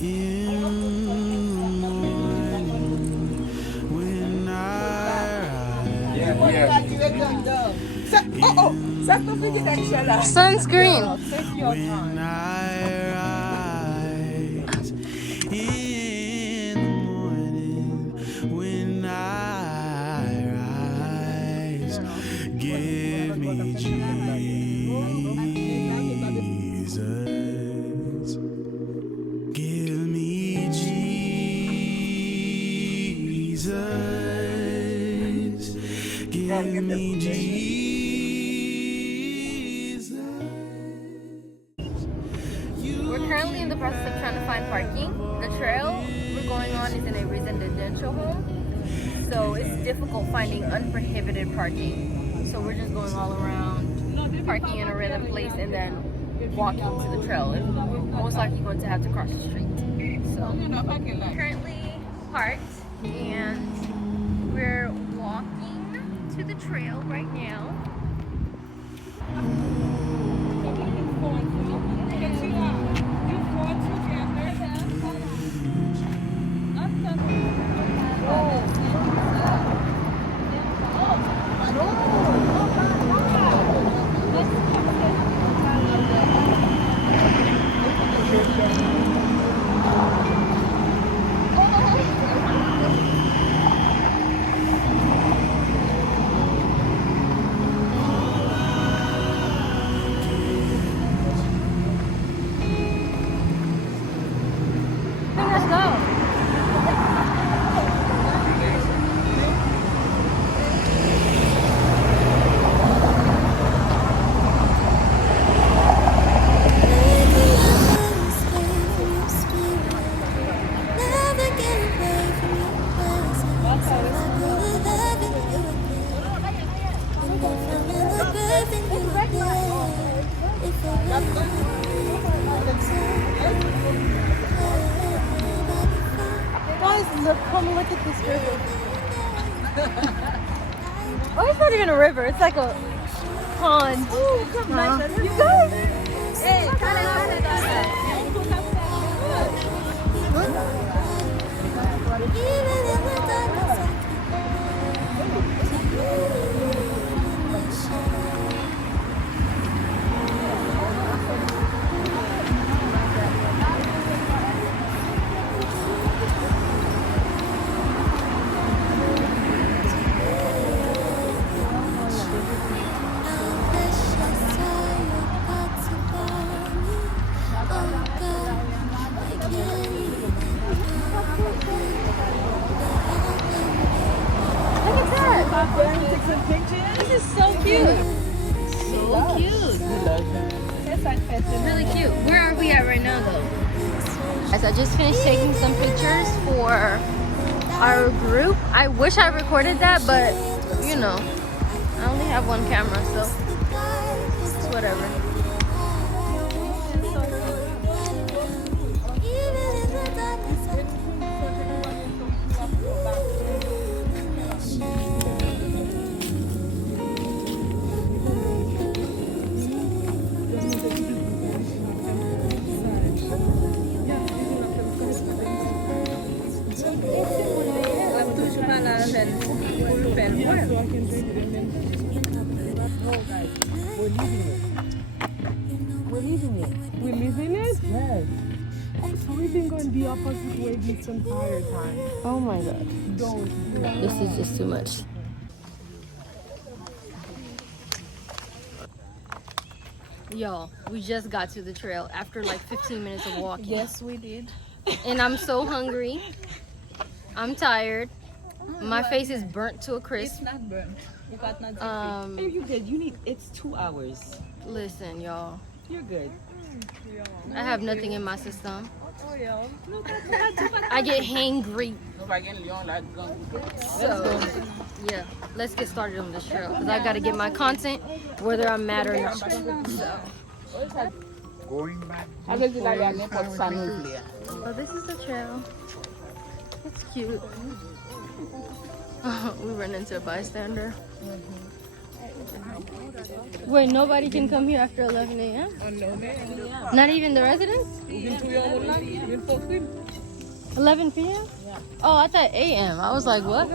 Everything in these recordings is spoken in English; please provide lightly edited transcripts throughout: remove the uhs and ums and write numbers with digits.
in the morning when I Sunscreen. when I rise in the morning when I rise, give me Jesus, give me Jesus, give me Jesus. We're currently in the process of trying to find parking. The trail we're going on is in a residential home, so it's difficult finding unprohibited parking. So we're just going all around, parking in a random place, and then walking to the trail. And we're most likely going to have to cross the street. So currently parked, and we're walking to the trail right now. Let's go. Guys, come look at this river. Oh, it's not even a river. It's like a pond. Oh, come on. You guys. Hey, this is so cute. So cute. Really cute. Where are we at right now, though? Guys, I just finished taking some pictures for our group. I wish I recorded that, but you know, I only have one camera, so it's whatever. We're leaving it? Yes. So we've been going the opposite way this entire time. Oh my god. Don't. This is just too much. Y'all, we just got to the trail after like 15 minutes of walking. Yes, we did. And I'm so hungry. I'm tired. My face is burnt to a crisp. It's not burnt. You got not Hey, you good. You need, it's 2 hours. Listen, y'all. You're good. I have nothing in my system. I get hangry. So, yeah, let's get started on this trail. Because I got to get my content, whether I'm mad or not. So. Going back. Oh, this is the trail. It's cute. We ran into a bystander. Wait, nobody can come here after 11 a.m.? Not even the residents? 11 p.m.? Oh, I thought a.m. I was like, what?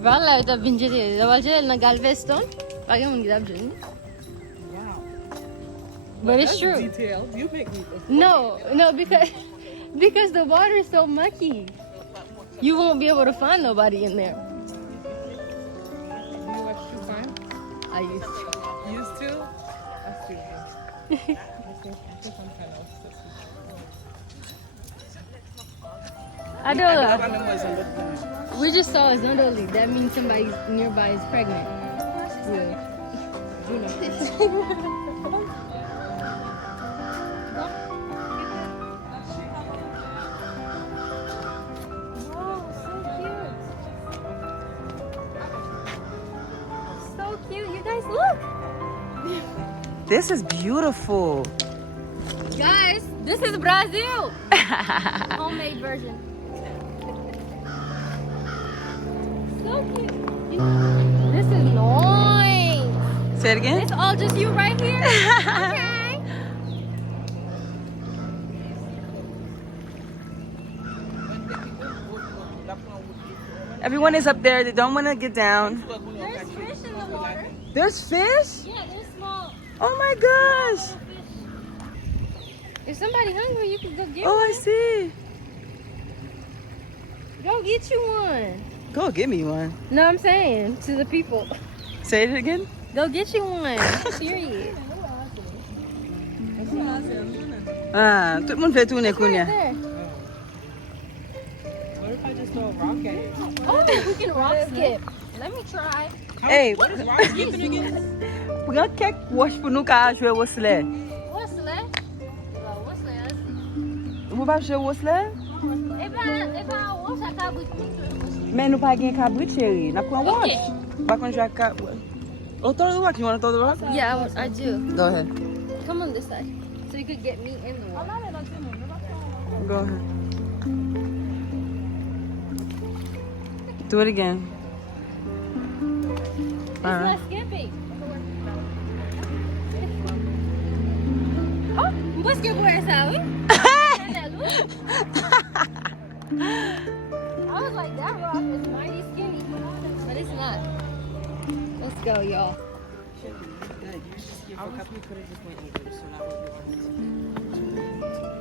Valla da binjiri. Da walje na Galveston. Pagi mun gidab jeni. But it's true. Detailed. You make me. No, because the water is so mucky. You won't be able to find nobody in there. You know what you find? I used to. Used to? That's too bad. I think I'm kind of Adola, we just saw a Zondoli. That means somebody nearby is pregnant. Yeah. You know. This is beautiful. Guys, this is Brazil. Homemade version. So cute. This is nice. Say it again. It's all just you right here? Okay. Everyone is up there. They don't want to get down. There's fish in the water. There's fish? Yeah, there's small. Oh my gosh. If somebody hungry, you can go get Oh, one. I see. Go get you one. Go get me one. No, I'm saying to the people. Say it again. Go get you one. Period. Ah, tout le monde fait tourner Right Kounia. there. What if I just throw a rock at it? Oh, we can rock skip. Let me try. Hey, What is rock skipping again? prends quelques wash pour nous qu'à jouer au sled. What's that? What's that? Vous pas jouer au sled? Eh ben, on s'accable. Mais nous pas gagner cabrit chérie. N'a pas wash. Okay. Pas qu'on joue à cap. Oh, throw the rock. You want to throw the rock? Yeah, I do. Go ahead. Come on this side. So you could get me in the water. Go ahead. Do it again. It's not skipping. Oh, what's your word, Sally? I was like, that rock is mighty skinny, but it's not. Let's go, y'all.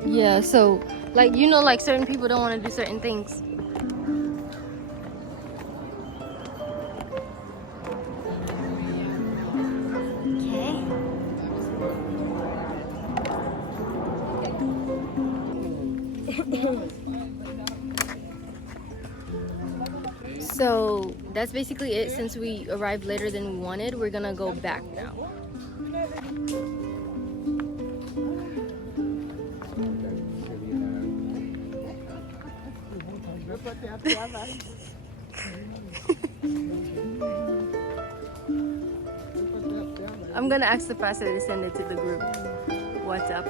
Yeah, so like you know, like certain people don't want to do certain things. Okay. So that's basically it. Since we arrived later than we wanted, we're gonna go back now. I'm gonna ask the pastor to send it to the group. What's up?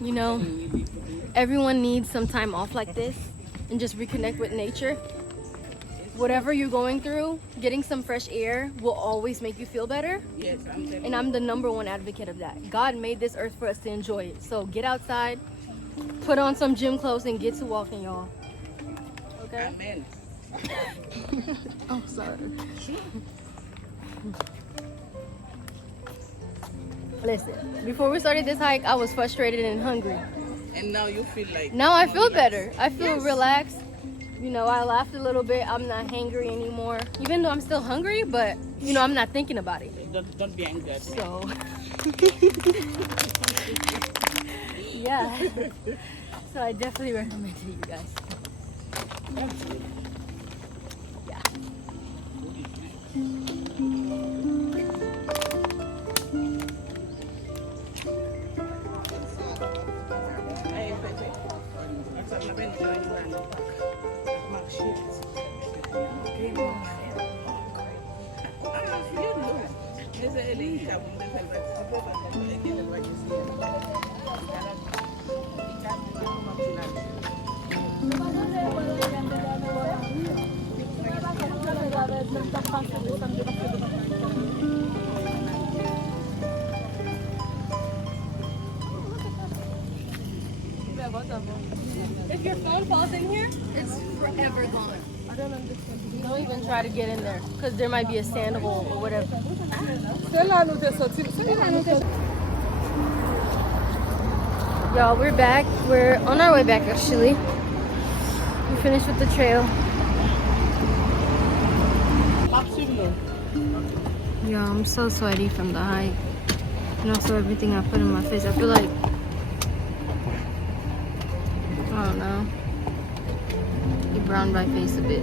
You know, everyone needs some time off like this and just reconnect with nature. Whatever you're going through, getting some fresh air will always make you feel better. Yes, And I'm the #1 advocate of that. God made this earth for us to enjoy it. So get outside, put on some gym clothes, and get to walking, y'all. Okay? Amen. Oh, sorry. Listen, before we started this hike, I was frustrated and hungry. And now you feel like Now I feel better. I feel relaxed. You know, I laughed a little bit. I'm not hangry anymore. Even though I'm still hungry, but you know, I'm not thinking about it. Don't be angry. So, yeah. So I definitely recommend it to you guys. Yeah. If your phone falls in here, it's forever gone. I don't understand. Don't even try to get in there, because there might be a sand hole or whatever. Y'all, we're back. We're on our way back, actually. We finished with the trail. Yeah, I'm so sweaty from the hike. And also everything I put in my face. I feel like, I don't know, it browned my face a bit.